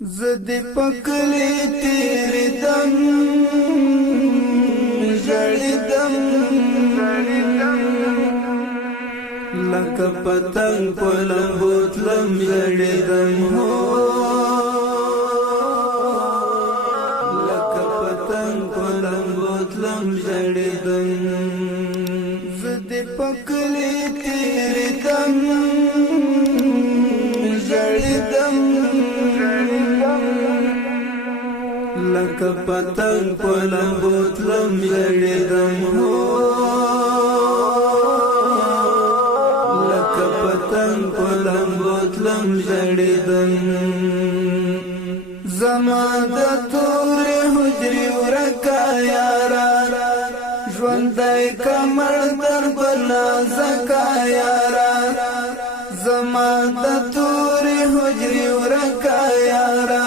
زدی پکلی تیری دم جڑی دم لکه پتنگ پلم بوتلم جڑی دم ہو لکه پتنگ پلم بوتلم جڑی دم زدی پکلی تیری دم جڑی دم لکه پتنگ پلم بوتلم جڑی دم ہو لکه پتنگ پلم بوتلم جڑی دم زما د تورې حجرې ورکا یارا ژوندی کمر در بلا زکا یارا زما د تورې حجرې ورکا یارا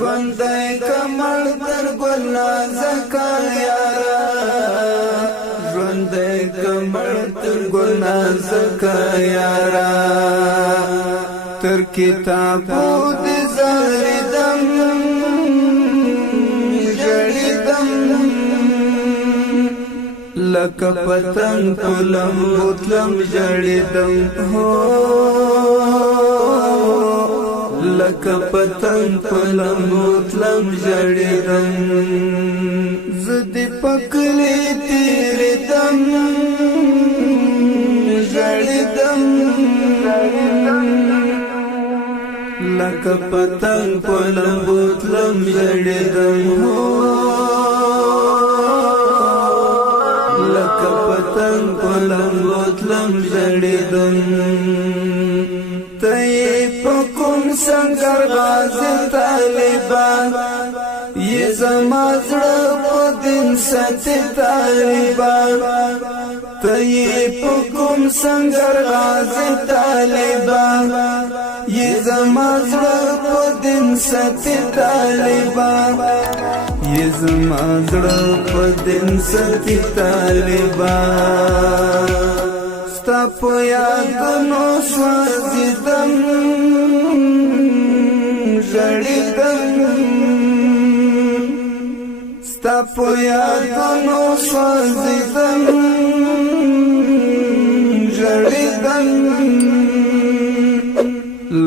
ژوندی کمر در بلا زکا یارا ژوندی کمر در بلا زکا یارا تر کتابو دی زاریدم جڑیدم لکه پتنگ پلم بوتلم جڑیدم ہو لکه پتنگ پلم بوتلم جڑیدم زدی پکلی تیری دم جڑیدم لکه پتنگ پلم بوتلم جڑیدم ہو لکه پتنگ پلم بوتلم جڑیدم تی پکم سنگر غازی طالبان یہ زما زړه په دین ساتي طالبان تی پکم سنگر غازی طالبان یہ زما زړه په دین ساتي طالبان یہ زما زړه په دین ساتي طالبان ستا په یادونو سوځیدم ژړیدم ستا په یادونو سوځیدم ژړیدم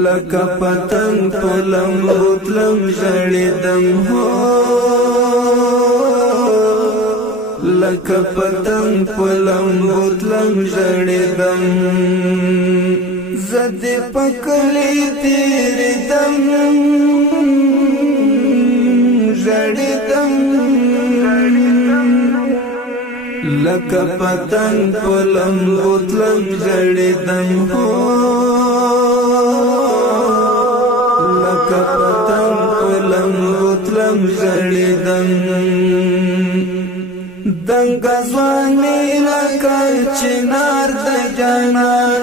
لکه پتنگ پلم بوتلم جڑیدم ہو لکه پتنگ پلم بوتلم جڑیدم زدی پکلی تیری دم جڑیدم لکه پتنگ پلم بوتلم جڑیدم ہو لکه پتنگ پلم بوتلم جڑیدم دنګ ځواني لکه چنار د جانان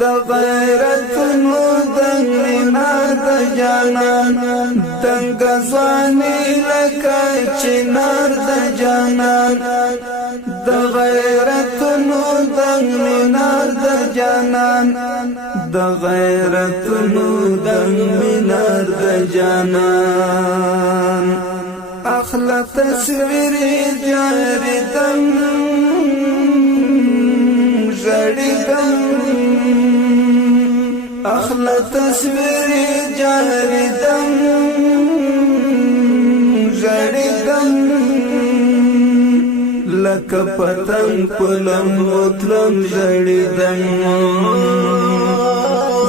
د غیرتونو دنګ مینا د جانان دنګ ځواني لکه چنار د جانان د غیرتونو دنګ مینا د جانان د غیرتونو دنګ مینا د جانان اخلا تصویری جاریدم جڑیدم اخلا تصویری جاریدم جڑیدم لکه پتنگ پلم بوتلم جڑیدم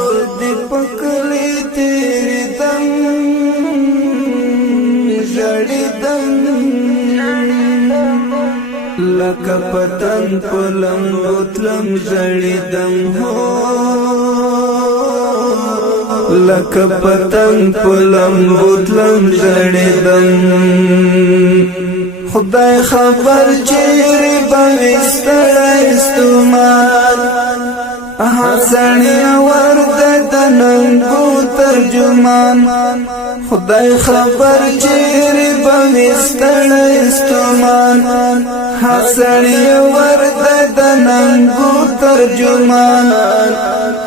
زدی پکلی تیری دم جڑیدم لکه پتنگ پلم بوتلم جڑیدم ہو لکه پتنگ پلم بوتلم جڑیدم خدای خبر چیرې به وستړی ستومان حسنی ورد دننگو ترجمان خدای خبر چیری بوستن استمان حسنی ورد دننگو ترجمان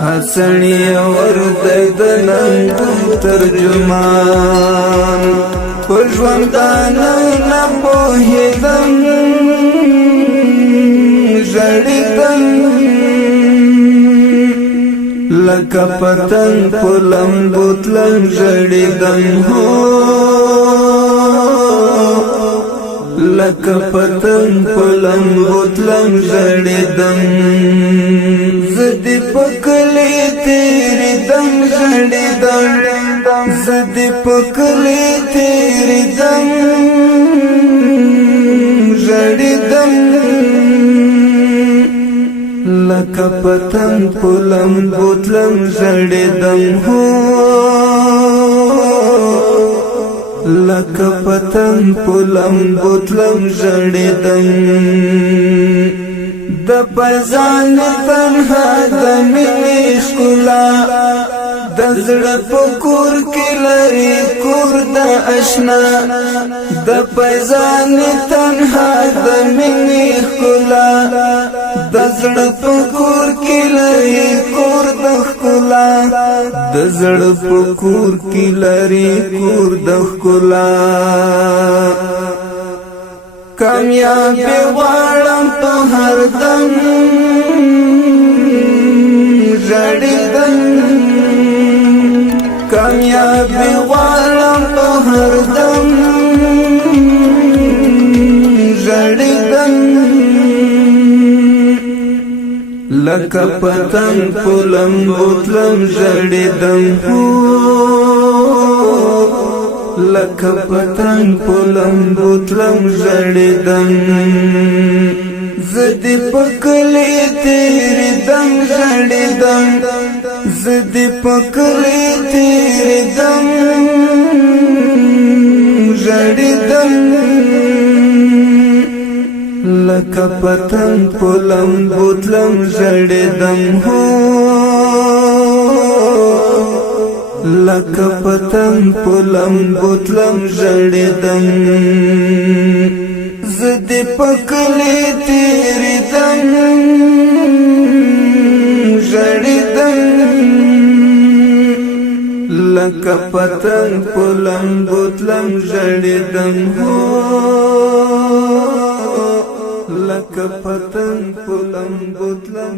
حسنی ورد دننگو ترجمان پژوندانا نپوهیدم ژړېدم لکه پتنګ په لمبو تلم ژړېدم هو لکه پتنګ په لمبو تلم ژړېدم زه دې په کلي تېرېدم ژړېدم زه دې په کلي تېرېدم ژړېدم لکه پتنګ په لمبو تلم ژړېدم هو لکه پتنګ په لمبو تلم ژړېدم د پرځان تنها د مینې ښکلا د زړه په کور کې لري کور د اشنا د پرځان تنها د مینې ښکلا د زړه په کور کې لري کور د ښکلا د زړه په کور کې لري کور د ښکلا کامیابی غواړم په هر دم ژړېدم کامیابی غواړم په هر دم ژړېدم لکه پتنګ په لمبو تلم ژړېدم لکه پتنګ په لمبو تلم ژړېدم زه دې په کلي تېرېدم ژړېدم زه دې په کلي تېرېدم ژړېدم لکه پتنګ په لمبو تلم ژړېدم هو لکه پتنګ په لمبو تلم ژړېدم زه دې په کلي تېرېدم ژړېدم لکه پتنګ په لمبو تلم ژړېدم هو لکه پتنګ په لمبو تلم